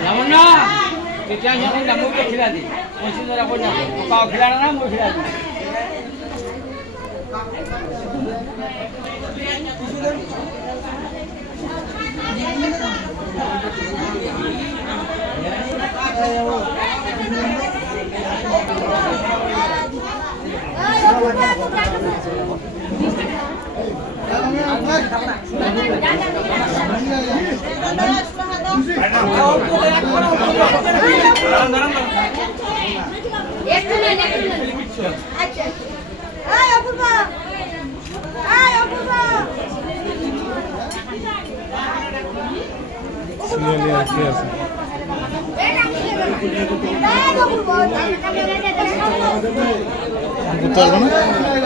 যেমন না কেতিয়া যখন না মুখে খিলা দি পঁচিশ ধরা করে যাব কাউ খিলা না মুখ খিলা দি একটু নেন একটু নেন আচ্ছা এই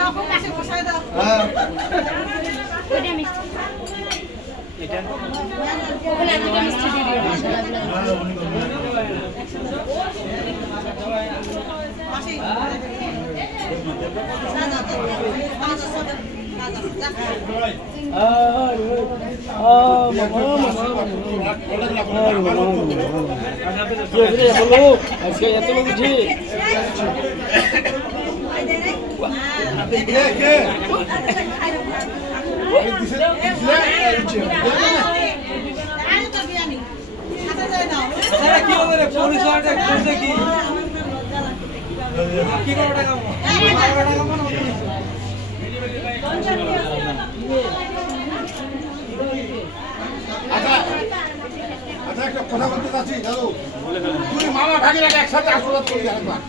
অপূর্ব এই অপূর্ব আজকে কি হবে রে পরিচয়টা করতে কি কি একটা কথা বলতে চাচ্ছি দাদু। তুমি মামা ভাগির একসাথে আশীর্বাদ করি আরেকবার।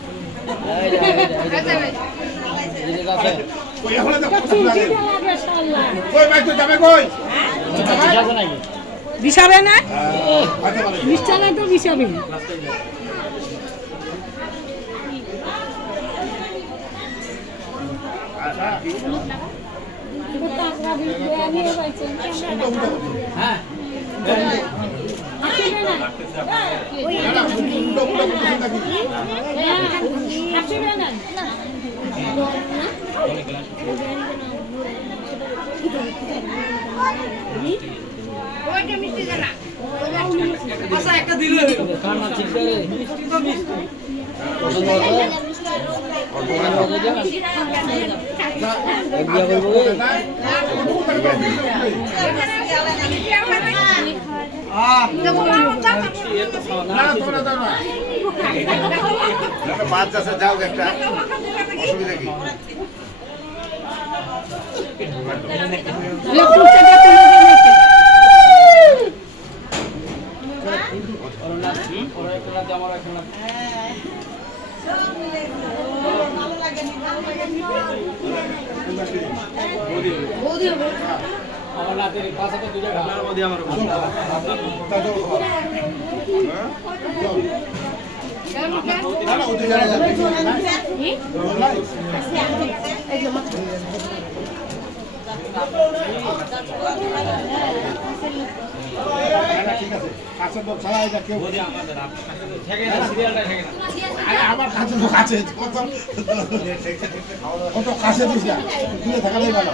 ওই এখন তো কথা লাগে? কই ভাই তুই যাবে কই? বিষাবে না? হয়তো পারে তো বিষাবে। হ্যাঁ। না উল্টো উল্টো বলতেছেন নাকি কান্না ঠিক করে মিষ্টি তো মিষ্টি পছন্দ হতো পছন্দ হতো যে এক বিয়া করব রে। না না তোমরা দাও না মাছ আছে যাও একটা। অসুবিধা কি? ওর ঠিক আছে কাছের লোক ছাড়া এটা কেউ আমার কাছে লোক আছে কত কত কাছে দিস না ভালো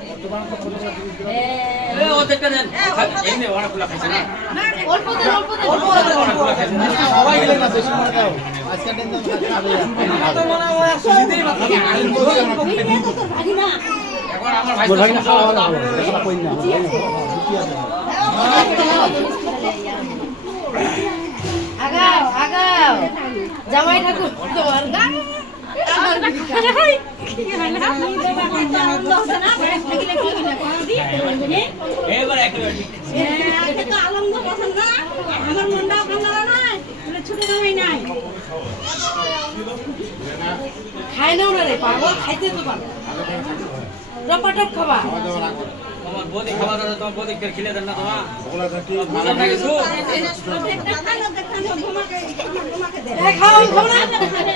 আগাও আগাও। জামাই ঠাকুর তোমার খাই নাও না রে পাগল খাইতে তো পারো টপাটপ খাবা তোমার বৌদি খাওয়া দাওয়া তোমার বৌদি করে। খেলে দেন না তোমার ওগুলা থাকি বুঝলাম না কিছু দেখানো দেখানো তোমাকে তোমাকে দে এই খাও খাও না বিয়ে কই না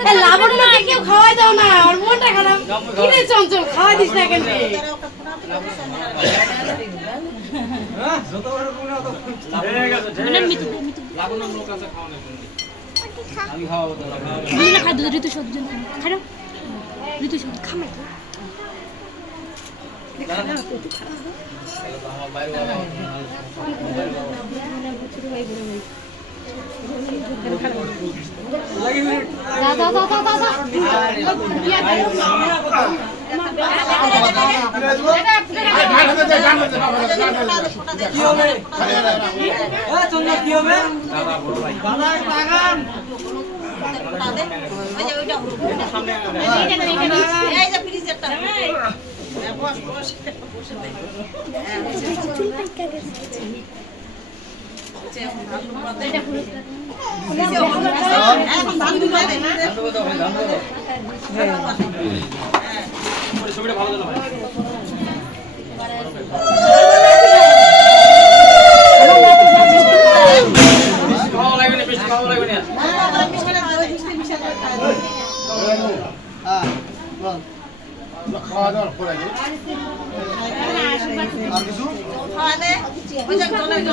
আর লাবণ্যকে কেউ খাওয়াই দাও না ওর মনটা খারাপ। কিনে চঞ্চল খাওয়াই দিস না কেন রে? ঠিক আছে লাগুন লোক আছে খাওয়া না আমি খাই দুজন ঋতু সব দুজন। খাই না ঋতু সব খামে আমার বাইরে দা দা দা দা দা দা কি হবে কি হবে এখন ছবিটা ভালো দিল ভাই খাওয়া দাওয়ার পরে আগে। আর কিছু? খাওয়া লাগবে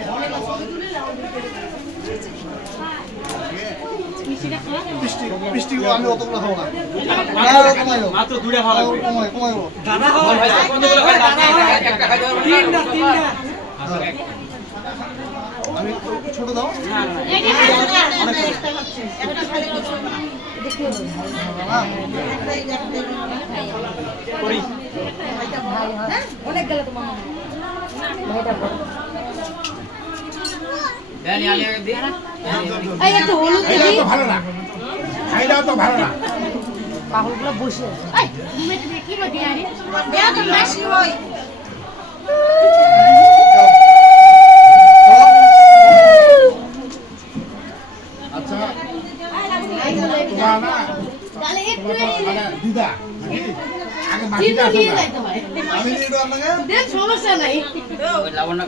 কমাই ছোট দাও। অনেক গেল তোমার তো মানে দিদা আগে মাসিটা আপনাকে সমস্যা নাই।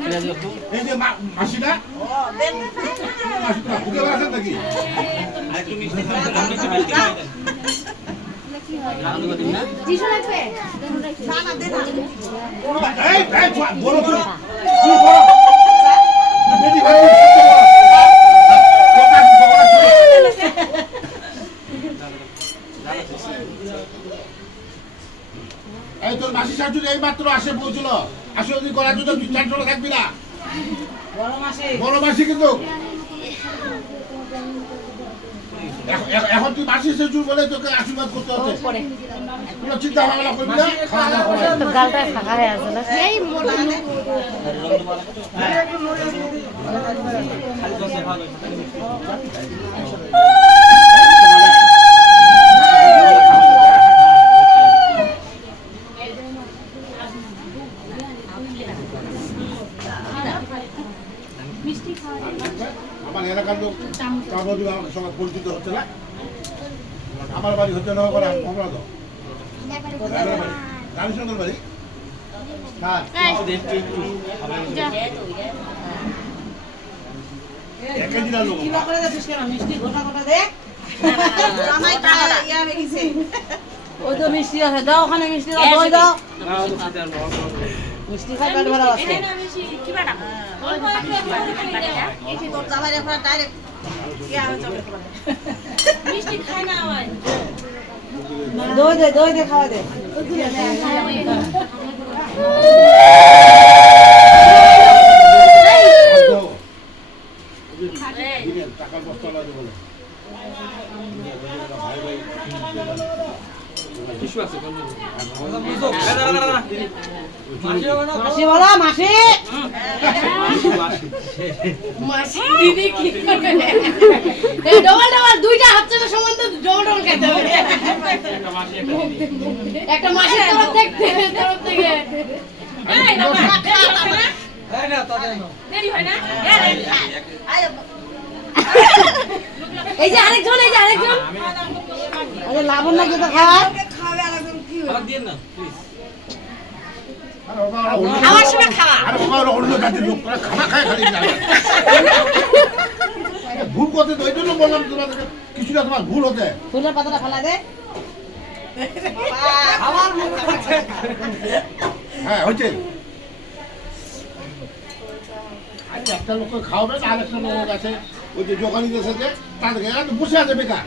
খেলে দিও এই যে মাসিটা নাকি মিষ্টি মিষ্টি কত না টিস্যু লাগবে এই এই ছোয়া- বলো তো তুই বলো বেটি ভাই দোকান দোকান এই শাশুড়ি এই মাত্র আসে পৌঁছল আসে যদি জন্য তুই চার চলে থাকবি না। বড় মাসি। কিন্তু। এখন- তুই মাসি শ্বশুর বলে তোকে আশীর্বাদ করতে হচ্ছে কোনো চিন্তা ভাবনা করবি না খাওয়া দাওয়া গালটা ফাঁকা হয়ে আছে না? এই মোটা মিষ্টি খাওয়া আমার এলাকার লোক কাগজি আমার সঙ্গে পরিচিত হচ্ছে না। আমার বাড়ি হচ্ছে নগর অপরাধ রানীচন্দ্র বাড়ি? তো মিষ্টি আছে দাও ওখানে মিষ্টি দাও। মিষ্টি খাই পেট ভরা আছে দই দে দই দে খাওয়া দে টাকার বস্তা লাগে বলে ভাই ভাই দুইটা হাত চেপে সমান তো ডবল ডবল খেতে হবে একটা মাসের তরফ থেকে তরফ থেকে এই যে আরেকজন, এই যে আরেকজন। লাবণ্য কোথা খাওয়া খাওয়ার সময় খাওয়া। আরে বাবা ওরা অন্য জাতির লোক তোরা খানা খায় খালি ভুল করতে তো ওই জন্য বললাম তোমাদেরকে কিছুটা তোমার ভুল হতে। ফুলের পাতাটা ফেলা দে। হ্যাঁ হয়েছে। একটা লোককে খাওয়াবে আর একটা লোক আছে ওই যে জোগানিদের সাথে তাদেরকে বসে আছে বেকার।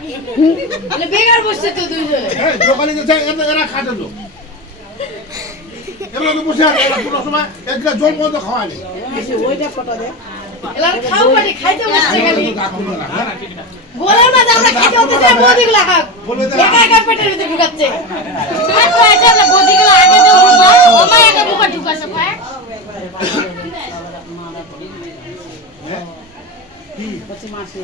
মানে বেকার বসছে তো দুইজনে। হ্যাঁ জোগানিদের সাথে এরা খাতে লোক এরা তো বসে আছে এরা কোনো সময় এক গ্লাস জল পর্যন্ত খাওয়ায় নেই। এলা খাও পানি খাইতে বসছে খালি। গা খুলবে না? বলার মাঝে আমরা খাইতে হতে চাই বদিগুলা খাক। বলে দে। একা একা পেটের ভিতরে ঢুকাচ্ছে। हि पश्चिममा छ।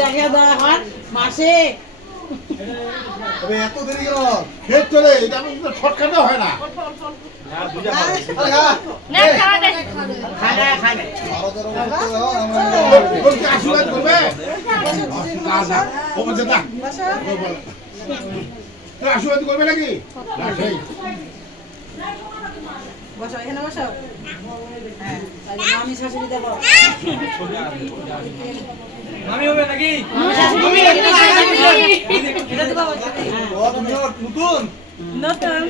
দিদাকে দেওয়া হয় মাসে। এত দেরি কেন? খেত চলে এটা আমি তো শর্টকাটে হয় না। আশীর্বাদ করবে? আশীর্বাদ করবে নাকি? বসো এখানে বসো। হ্যাঁ মামি শাশুড়ি দেখো মামি হবে নাকি? নতুন। নতুন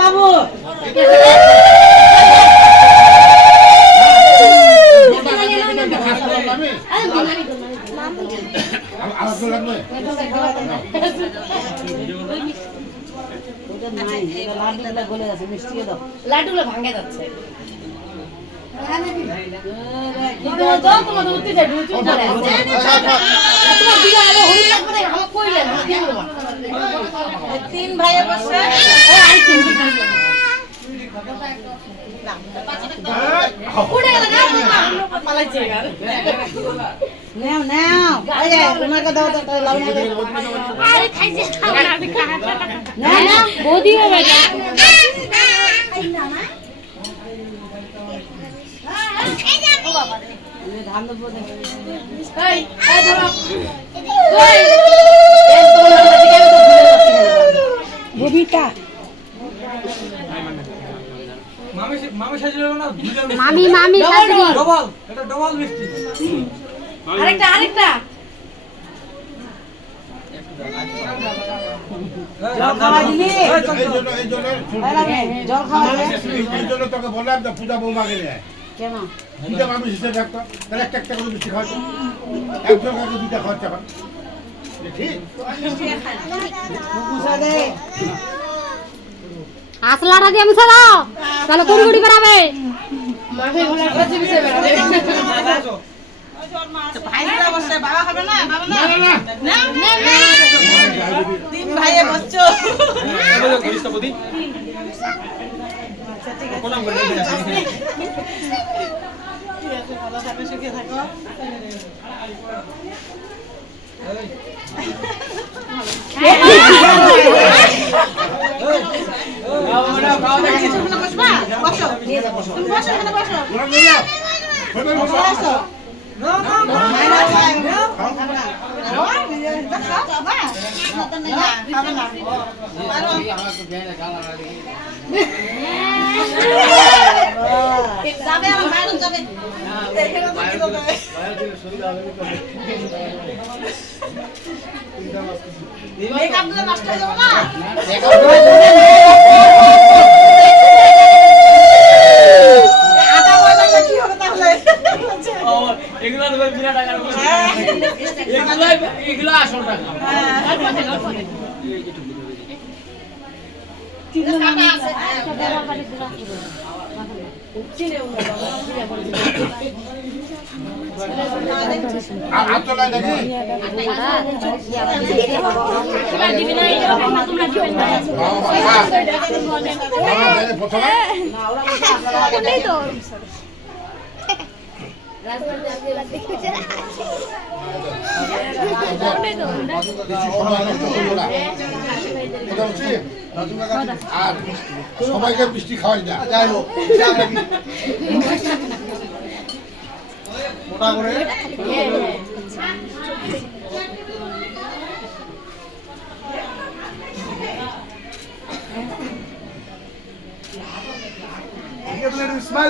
বাবু জলটা লাগবে, জলটা খাস করলাম আমি। আর- আর একটু লাগবে? লাড্ডুগুলো ভাঙে যাচ্ছে তোমার দাও, তোমার উঠতে যায়, ঢুকে চলে আসছে। তোমার দিদা এলো, হলুদ লাগবে না, আমাকে কইলেন, আমি দিয়ে দেবো। তিন ভাইয়ে বসে এই, আরেকটু নাও নাও। এই তোমাকে দাও তো লাউ না আরে খাইছে না না না হবে না এই, এই ধরো। কই? এই তোমার হাতে থেকে আমি তো ভুলে যাচ্ছি খালি। ববিতা। মামি মামি সাজিয়ে দেবো না দুজন মামি মামি ডবল ডবল। ডবল। এটা ডবল মিষ্টি। আরেকটা আরেকটা জল খাওয়া দিলি এই জন্য এই জন্য জল খাওয়া এই- এই জন্য তোকে বললাম যে পূজা বৌমাকে নিয়ে। কেন দুইটা মানুষ হিসেবে থাকতো তাহলে একটা একটা করে বেশি খাওয়াতো একজন কাছে দুইটা খাওয়াচ্ছে এখন আসলাটা দিয়ে তাহলে কোন গুড়ি বেরাবে মাঠে ঘোড়া বসে বাবা খাবে না? বাবা না? না না না। তিন ভাইয়ে বসছো। ঘনিষ্ঠপতি প্রণাম করে ঠিক আছে ভালো থাকো সুখে থাকো বসবা বসো। বসো বসো। মেকআপ দিলে নষ্ট হয়ে যাবে না এগুলো বিরাট টাকার এগুলো আসল টাকা প্রথমে বেশি সময় নষ্ট করব না কথা হচ্ছে আর সবাইকে মিষ্টি খাওয়াই না যাই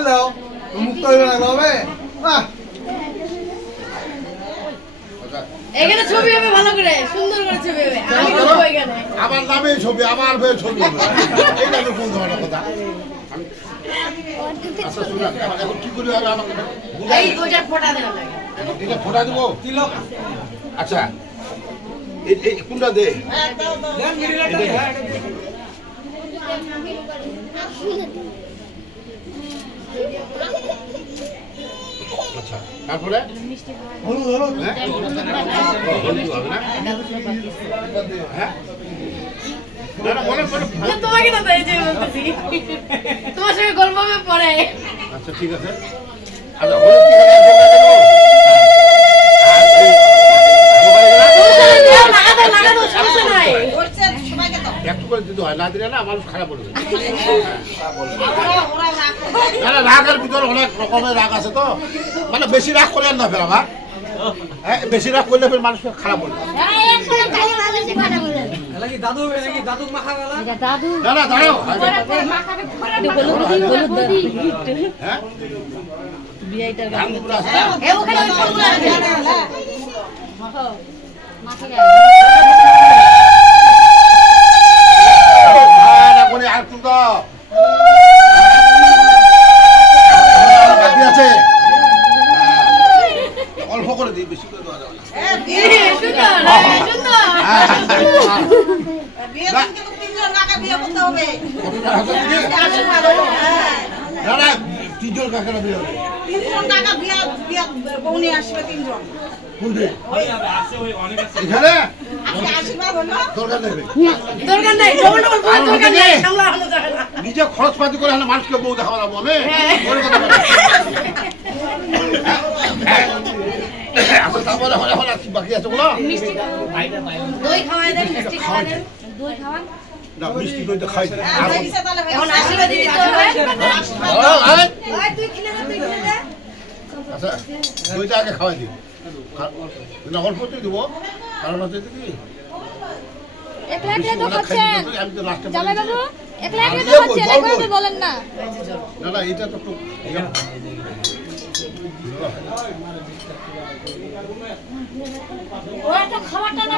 দাও মুক্ত হইবে না হবে। এখানে ছবি হবে ভালো করে সুন্দর করে ছবি হবে। আমি বলব এখানে। আমার নামে ছবি আমার হয়ে ছবি এইটা তো কোন ধরনের কথা? আমি- আচ্ছা শুনুন এখন কি করে হবে আমাকে এই ওইটা ফোটা দেওয়া লাগে। এটা ফোটা দিব? আচ্ছা। এই- এই কোনটা দে? আচ্ছা তারপরে হলুদ হলুদ হ্যাঁ হবে না হ্যাঁ তোমাকে না তাই যে বলতেছি তোমার সঙ্গে গল্প পরে আচ্ছা ঠিক আছে আচ্ছা সমস্যা নাই করছে সবাইকে দাও একটু করে দিতে হয় না দিলে না মানুষ খারাপ বলবে ওরা ওরা রাগ করে। না না রাগের ভিতরে অনেক রকমের রাগ আছে তো। মানে বেশি রাগ করলেন না ফের আমার হ্যাঁ, বেশি রাগ করলে ফের মানুষ খারাপ বলবে দাদু না দাঁড়াও। হ্যাঁ? ধানগুলো আছে না? এ ওখানে ওই ফুলগুলো আছে হ্যাঁ, না করে আর একটু দাও। বাকি আছে হ্যাঁ, অল্প করে দিই বেশি করে দেওয়া যাবে না। হ্যাঁ, এ, বিয়ে সুন্দর এ, সুন্দর হ্যাঁ, হ্যাঁ, বিয়ে দিন কিন্তু তিনজন কাকা বিয়ে করতে হবে কতটা হাতে দিবি? আশীর্বাদ হলো, হ্যাঁ। না না কাকেরা বিয়ে তিনজন কাকা বিয়ে বিয়ে বউ আসবে তিনজন যাবে নিজে খরচ পাতি করে হলে মানুষকে বউ দেখাবো না আমি ওর বলে। আচ্ছা তারপরে হলে হলে বাকি আছে বলো। দই খাওয়াই দেন মিষ্টি খাওয়াই দেন না মিষ্টি দই তো খাই। হ্যাঁ, এখন আশীর্বাদ দিতে হবে তুই কিনে তুই কিনে আচ্ছা দইটা আগে খাওয়াই দিই। না অল্প তো দিব। কারণ হচ্ছে কি? একলা একলা তো খাই খাচ্ছেন। আমি তো লাস্টে জামাই বাবু একলা একলা তো খাচ্ছেন জল কই? বলেন না। না না এটা তো ইয়ে। ওরা তো খাবারটা না না।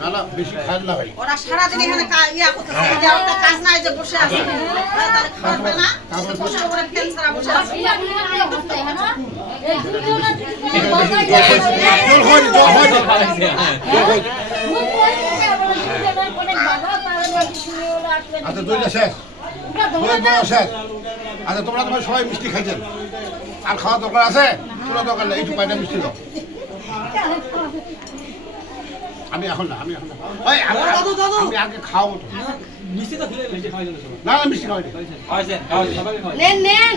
না না বেশি না ভাই। ওরা সারাদিন এখানে ইয়া করতেছে, যে একটা কাজ নাই যে বসে আছে। ওরা তাহলে খাওয়াবে না। বসে ফ্যান ছাড়া বসে আছে। জল জল জল আচ্ছা দইটা শেষ। দই বড় শেষ। আচ্ছা তোমরা তোমার সবাই মিষ্টি খাইছেন। আর খাওয়া দরকার আছে? কোনো দরকার নেই এইটুকু কয়টা মিষ্টি দাও আমি এখন না আমি এখন না ওই, আমি- আমি আগে তো। মিষ্টি তো খেলে মিষ্টি খাওয়াই না না মিষ্টি খাওয়াই নেন নেন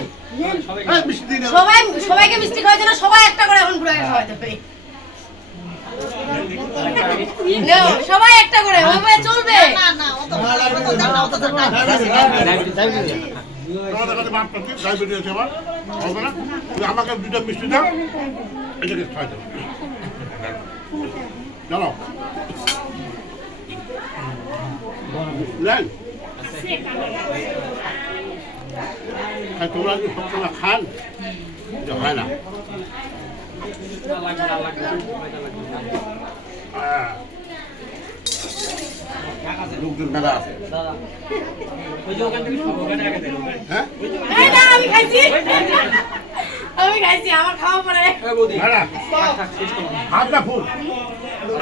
সবাই সবাইকে মিষ্টি খাওয়াই না সবাই একটা করে এখন পুরো খাওয়াই দেবে সবাই একটা করে চলবে না না অত অত দাও না, অত তোমাদের কাছে মাপ করছি ডায়াবেটিস আছে আমার হবে না তুমি আমাকে দুটো মিষ্টি দাও এটাকে খাই দাও চলো তোমরা কি সবসময় খান হয় না আহ। লোকজন মেলা আছে দাদা ওই যে ওখান থেকে সব ওখানে আগে দেন হ্যাঁ এই না আমি খাইছি আমার খাওয়া পরে না, না, ফুল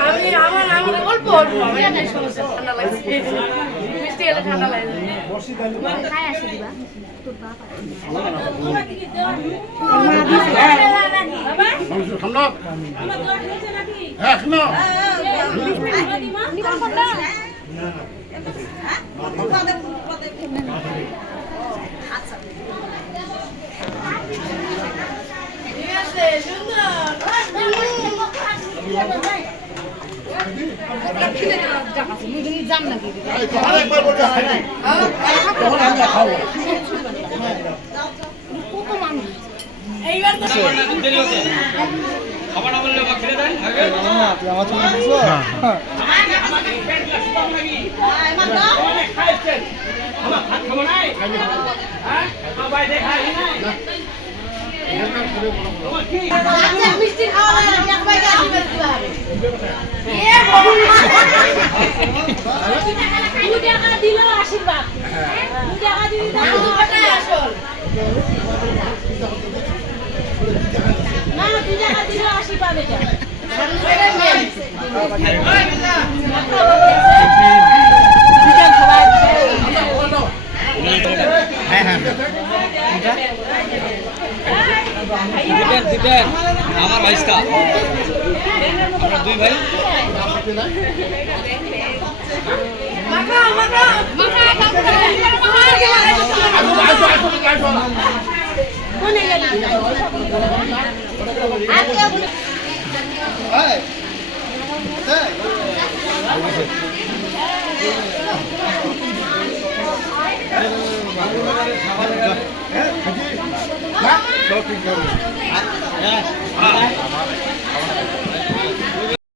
আমি আমার আমার অল্প অল্প আমার একাই সমস্যা ঠান্ডা লাগছে মিষ্টি হলে ঠান্ডা লাগে খায় আসে দিবা তোর বাপ মানুষ সামনে হ্যাঁ শোনো আচ্ছা ঠিক আছে সুন্দর এই তোমার একবার বলতে হয় না। তখন আমি খাব এইবার তো খাবার না বললে খেলে দেন মিষ্টি খাওয়া দিল আশীর্বাদ না দু টাকা দিল আশীর্বাদ এটা। এটাই মেন